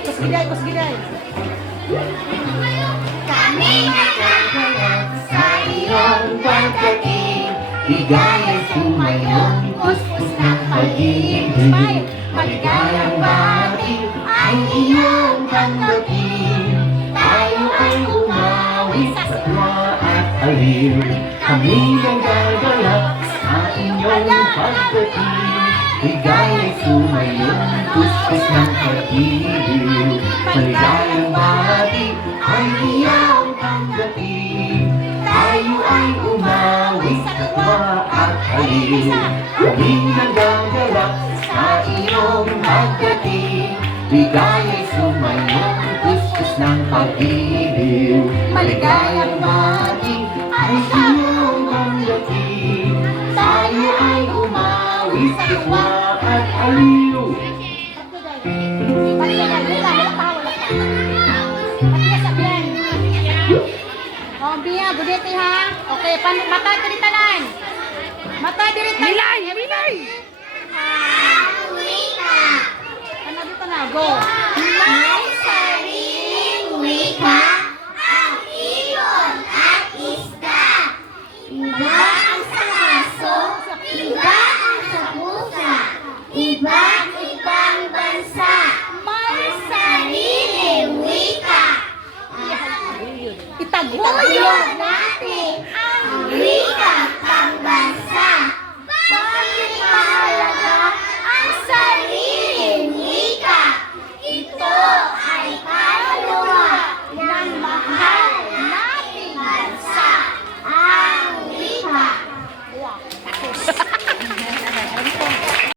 Kusgiday, kusgiday. Kami nagkakalat sa iyong pagdating, ligaya'y sumayong kuskus ng pag-ibig. Maligayang bati ang iyong tanggapin, tayo ay umawi sa tuwa at aliw. Kami nagkakalap sa iyong pagdating, ligaya'y sumayong kuskus ng pag-ibig. Maligayang bati ang iyong tanggapin, tayo ay umawi sa tuwa at aliw. Kami nagagalak sa iyong pagdating, ligaya'y sumayong kuskus ng pag-ibig. Maligayang bati ang iyong tanggapin, tayo ay umawi sa tuwa at aliw. Oh, Bia, budete ha. Okay, mata diri tanan. Mata diri tanan. Milay, milay. Ano dito na? Go. May sariling wika ang ibon at isda. Iba ang sa aso, iba ang sa pusa, iba't ibang bansa. May sariling wika. Itaguyod.